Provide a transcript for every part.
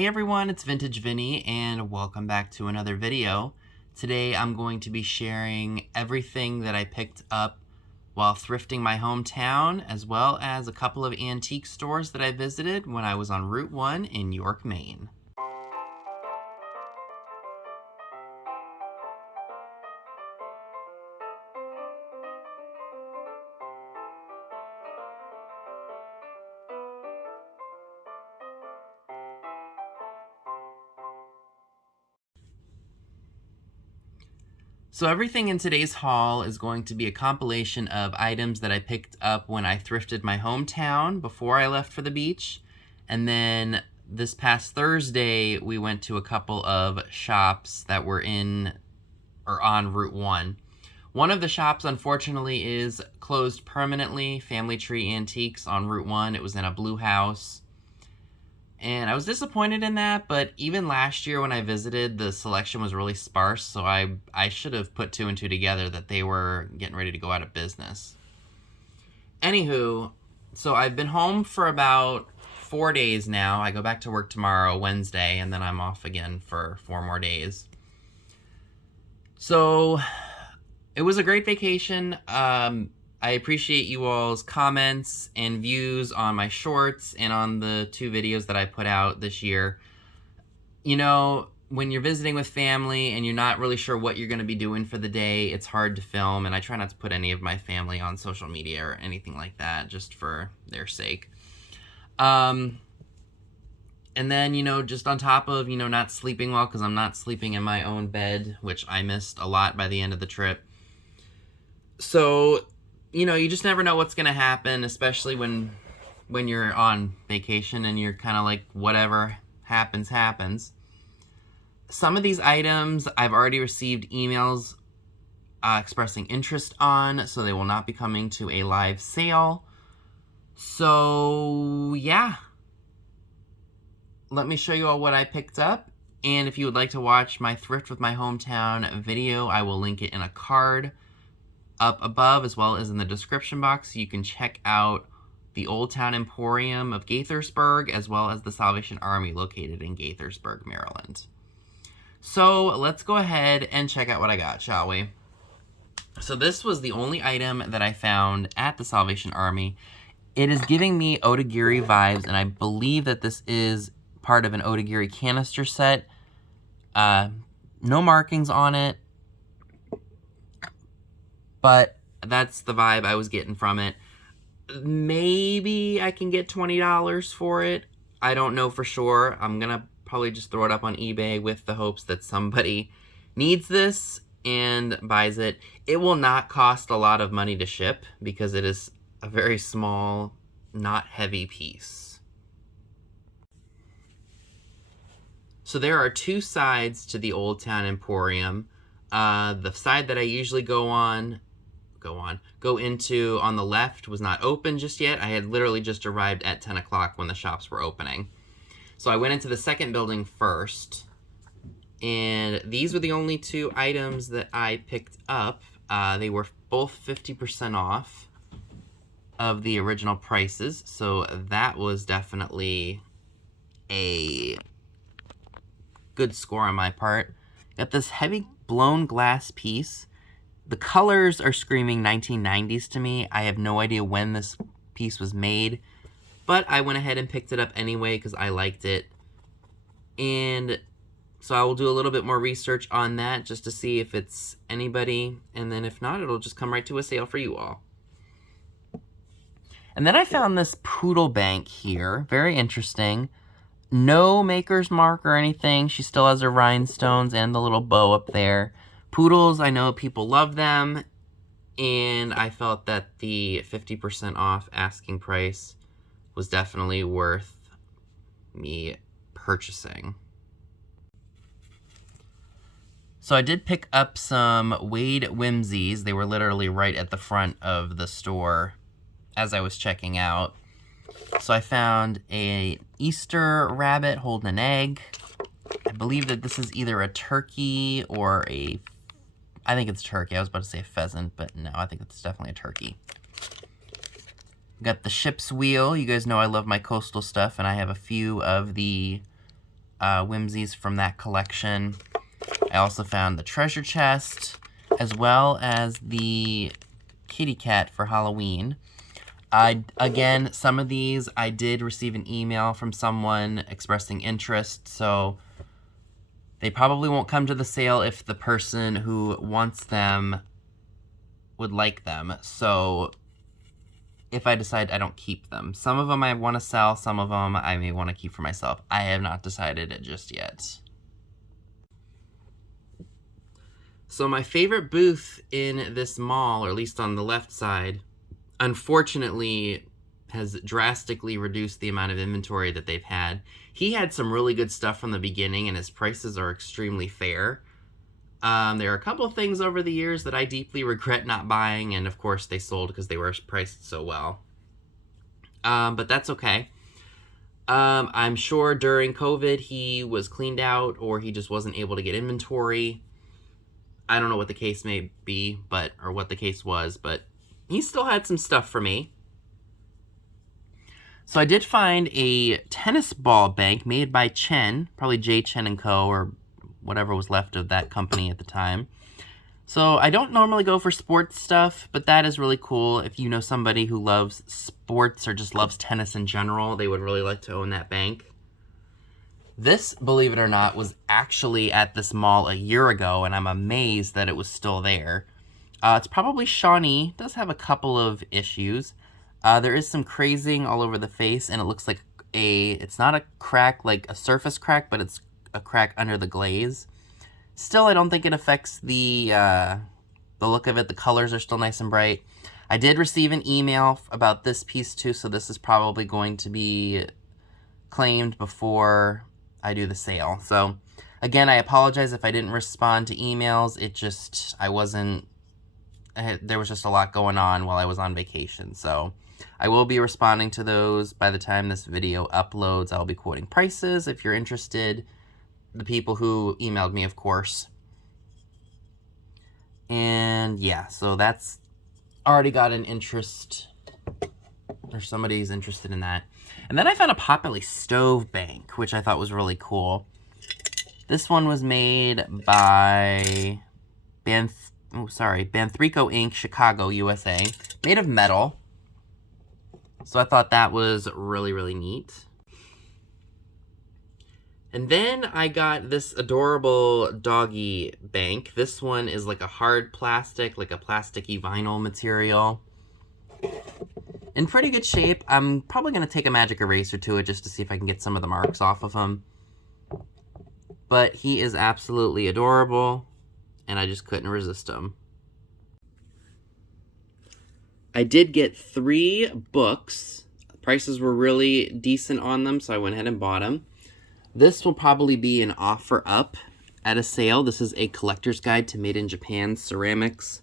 Hey everyone, it's Vintage Vinny and welcome back to another video. Today I'm going to be sharing everything that I picked up while thrifting my hometown, as well as a couple of antique stores that I visited when I was on Route 1 in York, Maine. So everything in today's haul is going to be a compilation of items that I picked up when I thrifted my hometown before I left for the beach. And then this past Thursday, we went to a couple of shops that were in or on Route 1. One of the shops, unfortunately, is closed permanently, Family Tree Antiques on Route 1. It was in a blue house. And I was disappointed in that, but even last year when I visited, the selection was really sparse, so I should have put two and two together that they were getting ready to go out of business. Anywho, so I've been home for about 4 days now. I go back to work tomorrow, Wednesday, and then I'm off again for 4 more days. So it was a great vacation. I appreciate you all's comments and views on my shorts and on the 2 videos that I put out this year. You know, when you're visiting with family and you're not really sure what you're going to be doing for the day, it's hard to film, and I try not to put any of my family on social media or anything like that, just for their sake. And then, you know, just on top of, you know, not sleeping well, because I'm not sleeping in my own bed, which I missed a lot by the end of the trip. So, you know, you just never know what's going to happen, especially when you're on vacation and you're kind of like, whatever happens, happens. Some of these items I've already received emails expressing interest on, so they will not be coming to a live sale. So, yeah. Let me show you all what I picked up. And if you would like to watch my Thrift with My Hometown video, I will link it in a card up above, as well as in the description box. You can check out the Old Town Emporium of Gaithersburg, as well as the Salvation Army located in Gaithersburg, Maryland. So let's go ahead and check out what I got, shall we? So this was the only item that I found at the Salvation Army. It is giving me Otagiri vibes, and I believe that this is part of an Otagiri canister set. No markings on it, but that's the vibe I was getting from it. Maybe I can get $20 for it. I don't know for sure. I'm going to probably just throw it up on eBay with the hopes that somebody needs this and buys it. It will not cost a lot of money to ship because it is a very small, not heavy piece. So there are 2 sides to the Old Town Emporium. The side that I usually go into on the left was not open just yet. I had literally just arrived at 10 o'clock when the shops were opening. So I went into the second building first, and these were the only 2 items that I picked up. They were both 50% off of the original prices, so that was definitely a good score on my part. Got this heavy blown glass piece. The colors are screaming 1990s to me. I have no idea when this piece was made, but I went ahead and picked it up anyway because I liked it. And so I will do a little bit more research on that just to see if it's anybody, and then if not, it'll just come right to a sale for you all. And then I found this poodle bank here. Very interesting. No maker's mark or anything. She still has her rhinestones and the little bow up there. Poodles, I know people love them, and I felt that the 50% off asking price was definitely worth me purchasing. So I did pick up some Wade Whimsies. They were literally right at the front of the store as I was checking out. So I found an Easter rabbit holding an egg. I believe that this is either a turkey or I think it's turkey. I was about to say a pheasant, but no, I think it's definitely a turkey. Got the ship's wheel. You guys know I love my coastal stuff, and I have a few of the whimsies from that collection. I also found the treasure chest, as well as the kitty cat for Halloween. Again, some of these I did receive an email from someone expressing interest, so they probably won't come to the sale if the person who wants them would like them. So if I decide I don't keep them. Some of them I want to sell, some of them I may want to keep for myself. I have not decided it just yet. So my favorite booth in this mall, or at least on the left side, unfortunately has drastically reduced the amount of inventory that they've had. He had some really good stuff from the beginning, and his prices are extremely fair. There are a couple of things over the years that I deeply regret not buying, and of course they sold because they were priced so well. But that's okay. I'm sure during COVID he was cleaned out, or he just wasn't able to get inventory. I don't know what the case may be, or what the case was, but he still had some stuff for me. So I did find a tennis ball bank made by Chen, probably J. Chen & Co., or whatever was left of that company at the time. So I don't normally go for sports stuff, but that is really cool. If you know somebody who loves sports or just loves tennis in general, they would really like to own that bank. This, believe it or not, was actually at this mall a year ago, and I'm amazed that it was still there. It's probably Shawnee. It does have a couple of issues. There is some crazing all over the face, and it looks like it's not a crack, like a surface crack, but it's a crack under the glaze. Still, I don't think it affects the look of it. The colors are still nice and bright. I did receive an email about this piece too, so this is probably going to be claimed before I do the sale. So again, I apologize if I didn't respond to emails. There was just a lot going on while I was on vacation. So I will be responding to those by the time this video uploads. I'll be quoting prices if you're interested. The people who emailed me, of course. And yeah, so that's already got an interest, or somebody's interested in that. And then I found a Potbelly stove bank, which I thought was really cool. This one was made by Banthrico Inc., Chicago, USA. Made of metal. So I thought that was really, really neat. And then I got this adorable doggy bank. This one is like a hard plastic, like a plasticky vinyl material. In pretty good shape. I'm probably going to take a magic eraser to it just to see if I can get some of the marks off of him. But he is absolutely adorable, and I just couldn't resist him. I did get 3 books. Prices were really decent on them, so I went ahead and bought them. This will probably be an offer up at a sale. This is A Collector's Guide to Made in Japan Ceramics.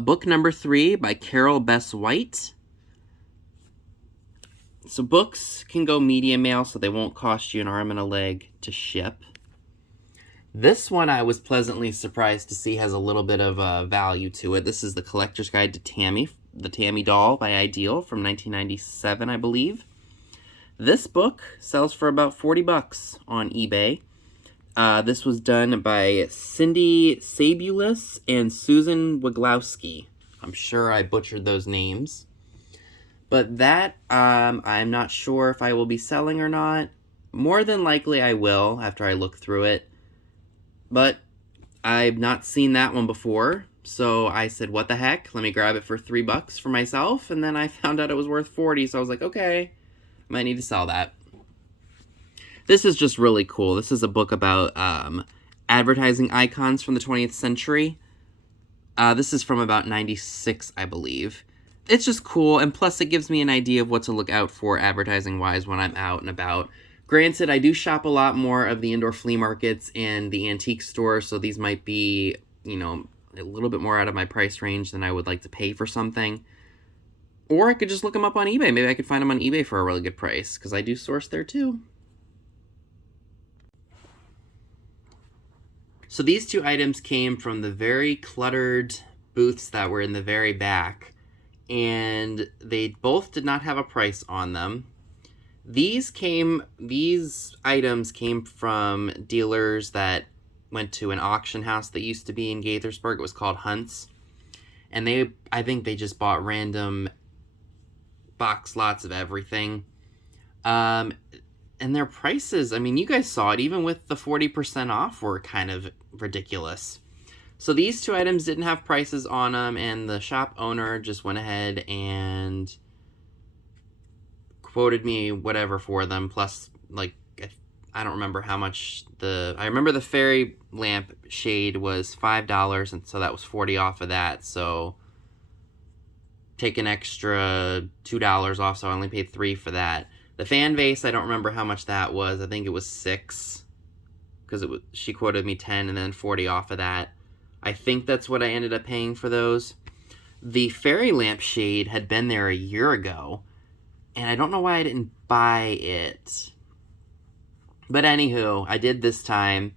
Book number 3 by Carol Bess White. So books can go medium mail, so they won't cost you an arm and a leg to ship. This one I was pleasantly surprised to see has a little bit of value to it. This is The Collector's Guide to Tammy, the Tammy doll by Ideal from 1997, I believe. This book sells for about 40 bucks on eBay. This was done by Cindy Sabulis and Susan Wiglowski. I'm sure I butchered those names. But that, I'm not sure if I will be selling or not. More than likely I will after I look through it. But I've not seen that one before. So I said, what the heck? Let me grab it for 3 bucks for myself. And then I found out it was worth 40. So I was like, okay, might need to sell that. This is just really cool. This is a book about advertising icons from the 20th century. This is from about 96, I believe. It's just cool, and plus it gives me an idea of what to look out for advertising-wise when I'm out and about. Granted, I do shop a lot more of the indoor flea markets and the antique stores, so these might be, a little bit more out of my price range than I would like to pay for something. Or I could just look them up on eBay. Maybe I could find them on eBay for a really good price, because I do source there too. So these 2 items came from the very cluttered booths that were in the very back, and they both did not have a price on them. These items came from dealers that went to an auction house that used to be in Gaithersburg. It was called Hunt's. And I think they just bought random box lots of everything. And their prices, I mean, you guys saw it, even with the 40% off, were kind of ridiculous. So these two items didn't have prices on them, and the shop owner just went ahead and quoted me whatever for them, plus, like, I don't remember how much I remember the fairy lamp shade was $5, and so that was 40 off of that, so take an extra $2 off, so I only paid $3 for that. The fan vase, I don't remember how much that was. I think it was $6, because she quoted me 10 and then 40 off of that. I think that's what I ended up paying for those. The fairy lamp shade had been there a year ago, and I don't know why I didn't buy it. But anywho, I did this time,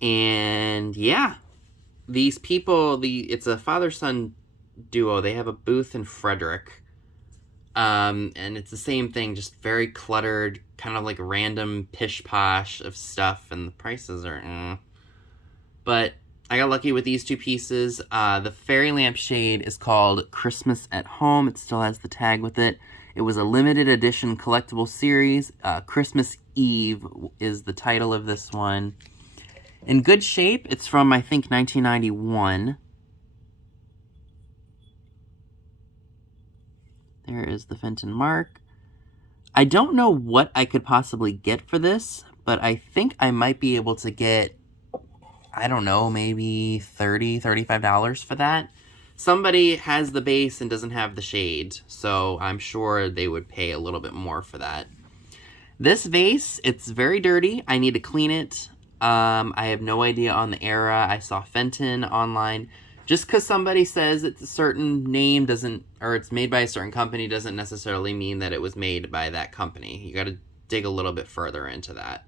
and yeah, these people, it's a father-son duo. They have a booth in Frederick, and it's the same thing, just very cluttered, kind of like random pish-posh of stuff, and the prices are But I got lucky with these two pieces. The fairy lamp shade is called Christmas at Home. It still has the tag with it. It was a limited edition collectible series. Christmas Eve is the title of this one. In good shape. It's from, I think, 1991. There is the Fenton mark. I don't know what I could possibly get for this, but I think I might be able to get, I don't know, maybe $30, $35 for that. Somebody has the base and doesn't have the shade, so I'm sure they would pay a little bit more for that. This vase, it's very dirty. I need to clean it. I have no idea on the era. I saw Fenton online. Just because somebody says it's a certain name or it's made by a certain company doesn't necessarily mean that it was made by that company. You got to dig a little bit further into that.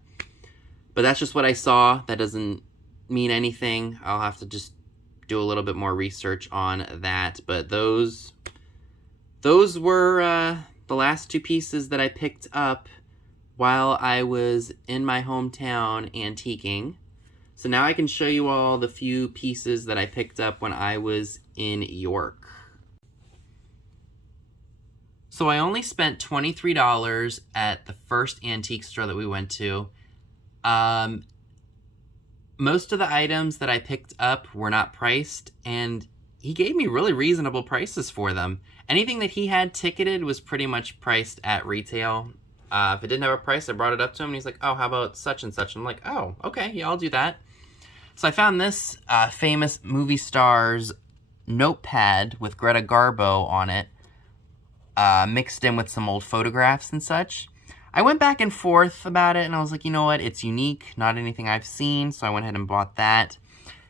But that's just what I saw. That doesn't mean anything. I'll have to just do a little bit more research on that. But those were the last two pieces that I picked up while I was in my hometown antiquing. So now I can show you all the few pieces that I picked up when I was in York. So I only spent $23 at the first antique store that we went to. Most of the items that I picked up were not priced, and he gave me really reasonable prices for them. Anything that he had ticketed was pretty much priced at retail. If it didn't have a price, I brought it up to him, and he's like, oh, how about such and such? And I'm like, oh, okay, yeah, I'll do that. So I found this famous movie star's notepad with Greta Garbo on it, mixed in with some old photographs and such. I went back and forth about it, and I was like, you know what, it's unique, not anything I've seen, so I went ahead and bought that.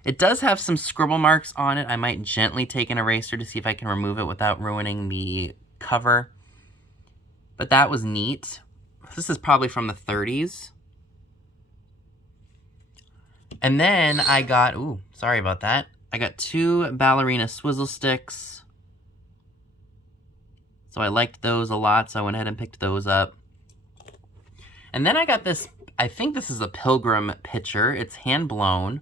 It does have some scribble marks on it. I might gently take an eraser to see if I can remove it without ruining the cover. But that was neat. This is probably from the 30s. And then I got, ooh, sorry about that. I got 2 ballerina swizzle sticks. So I liked those a lot, so I went ahead and picked those up. And then I got this, I think this is a Pilgrim pitcher. It's hand-blown.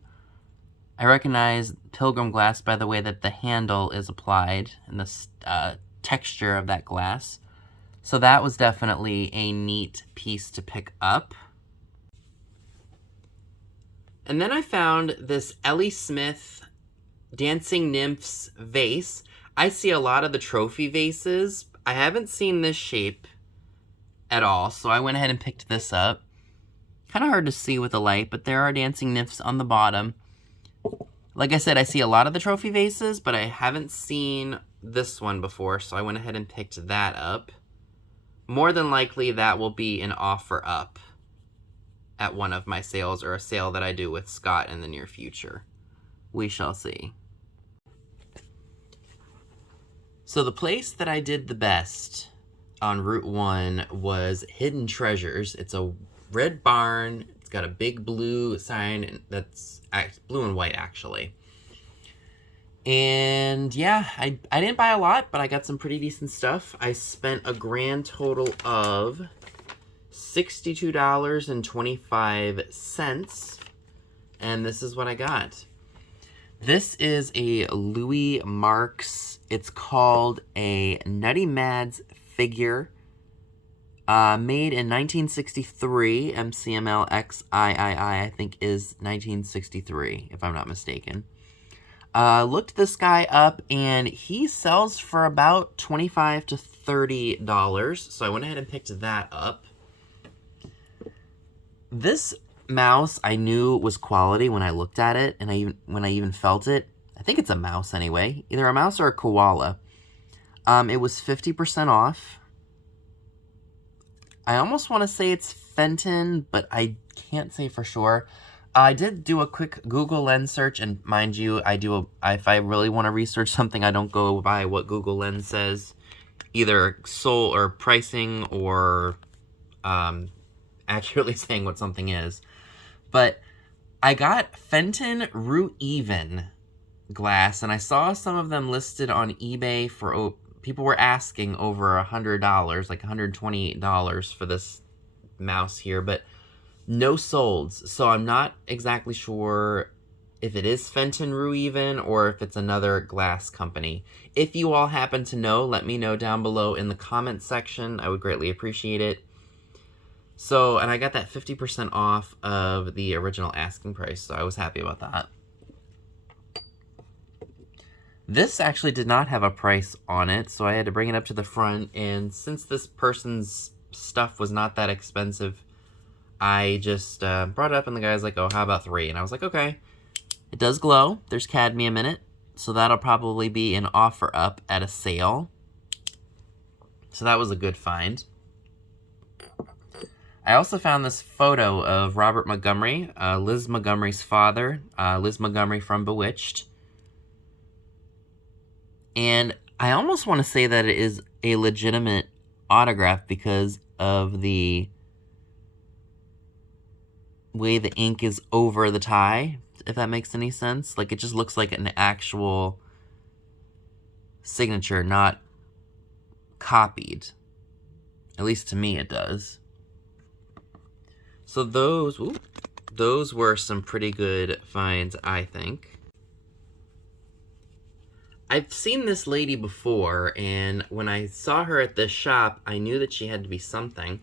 I recognize Pilgrim glass by the way that the handle is applied and the texture of that glass. So that was definitely a neat piece to pick up. And then I found this Ellie Smith Dancing Nymphs vase. I see a lot of the trophy vases. I haven't seen this shape at all, so I went ahead and picked this up. Kind of hard to see with the light, but there are dancing nymphs on the bottom. Like I said, I see a lot of the trophy vases, but I haven't seen this one before, so I went ahead and picked that up. More than likely, that will be an offer up at one of my sales, or a sale that I do with Scott in the near future. We shall see. So the place that I did the best on Route 1 was Hidden Treasures. It's a red barn. It's got a big blue sign that's blue and white, actually. And yeah, I didn't buy a lot, but I got some pretty decent stuff. I spent a grand total of $62.25. And this is what I got. This is a Louis Marks. It's called a Nutty Mads figure. Made in 1963. MCML XIII, I think, is 1963, if I'm not mistaken. Looked this guy up, and he sells for about $25 to $30. So I went ahead and picked that up. This mouse I knew was quality when I looked at it, and when I even felt it. I think it's a mouse anyway, either a mouse or a koala. It was 50% off. I almost want to say it's Fenton, but I can't say for sure. I did do a quick Google Lens search, and mind you, if I really want to research something, I don't go by what Google Lens says, either sold or pricing or accurately saying what something is. But I got Fenton Root Even glass, and I saw some of them listed on eBay for, people were asking over $100, like $128 for this mouse here, but no solds. So I'm not exactly sure if it is Fenton Root Even or if it's another glass company. If you all happen to know, let me know down below in the comments section. I would greatly appreciate it. So, and I got that 50% off of the original asking price, so I was happy about that. This actually did not have a price on it, so I had to bring it up to the front, and since this person's stuff was not that expensive, I just brought it up, and the guy's like, oh, how about 3? And I was like, okay. It does glow. There's cadmium in it, so that'll probably be an offer up at a sale. So that was a good find. I also found this photo of Robert Montgomery, Liz Montgomery's father, Liz Montgomery from Bewitched. And I almost want to say that it is a legitimate autograph because of the way the ink is over the tie, if that makes any sense. Like, it just looks like an actual signature, not copied. At least to me it does. So those were some pretty good finds, I think. I've seen this lady before, and when I saw her at this shop, I knew that she had to be something.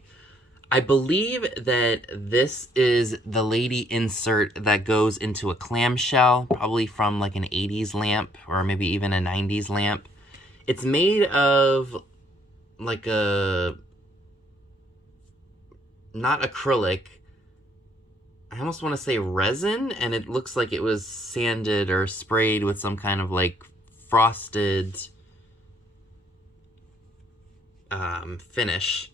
I believe that this is the lady insert that goes into a clamshell, probably from like an 80s lamp, or maybe even a 90s lamp. It's made of like not acrylic, I almost want to say resin, and it looks like it was sanded or sprayed with some kind of like frosted finish.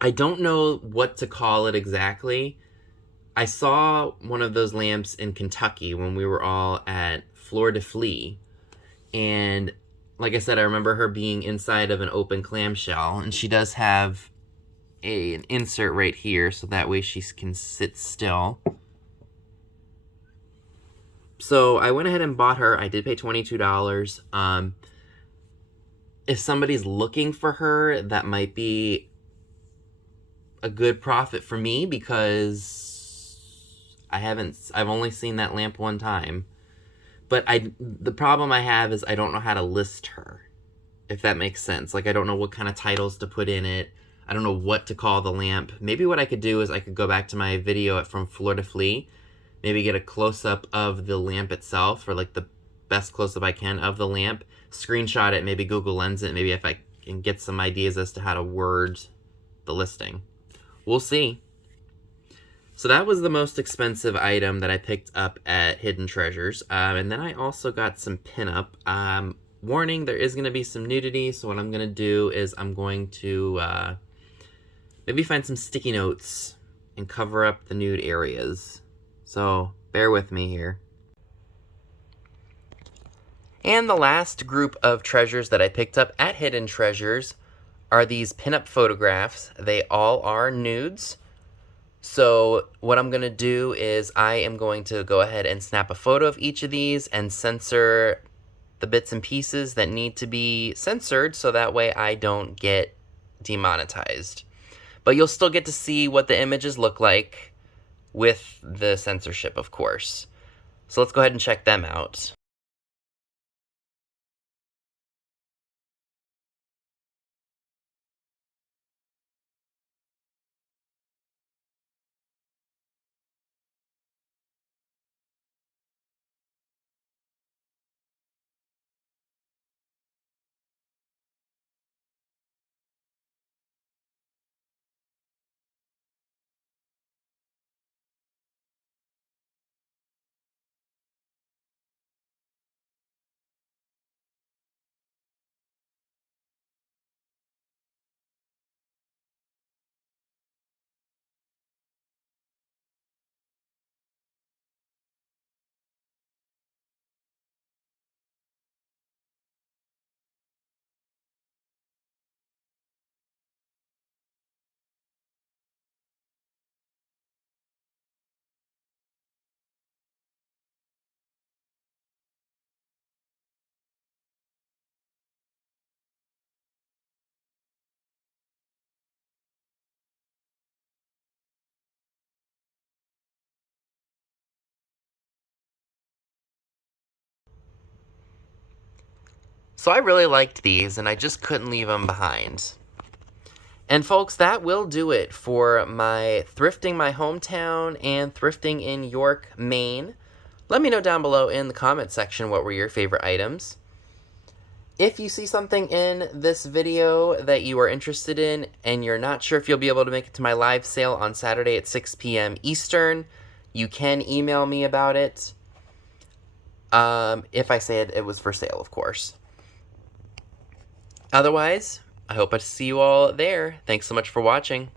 I don't know what to call it exactly. I saw one of those lamps in Kentucky when we were all at Fleur de Flea, and like I said, I remember her being inside of an open clamshell, and she does have an insert right here, so that way she can sit still. So I went ahead and bought her. I did pay $22. If somebody's looking for her, that might be a good profit for me, because I've only seen that lamp one time. But the problem I have is I don't know how to list her, if that makes sense. Like, I don't know what kind of titles to put in it. I don't know what to call the lamp. Maybe what I could do is I could go back to my video from Fleur de Flea, maybe get a close-up of the lamp itself, or like the best close-up I can of the lamp, screenshot it, maybe Google Lens it, maybe if I can get some ideas as to how to word the listing. We'll see. So that was the most expensive item that I picked up at Hidden Treasures. And then I also got some pinup. Warning, there is going to be some nudity, so what I'm going to do is I'm going to maybe find some sticky notes and cover up the nude areas. So bear with me here. And the last group of treasures that I picked up at Hidden Treasures are these pinup photographs. They all are nudes. So what I'm going to do is I am going to go ahead and snap a photo of each of these and censor the bits and pieces that need to be censored, so that way I don't get demonetized. but you'll still get to see what the images look like with the censorship, of course. So let's go ahead and check them out. So I really liked these, and I just couldn't leave them behind. And folks, that will do it for my thrifting my hometown and thrifting in York, Maine. Let me know down below in the comment section what were your favorite items. If you see something in this video that you are interested in and you're not sure if you'll be able to make it to my live sale on Saturday at 6 p.m. Eastern, you can email me about it. If I said it was for sale, of course. Otherwise, I hope I see you all there. Thanks so much for watching.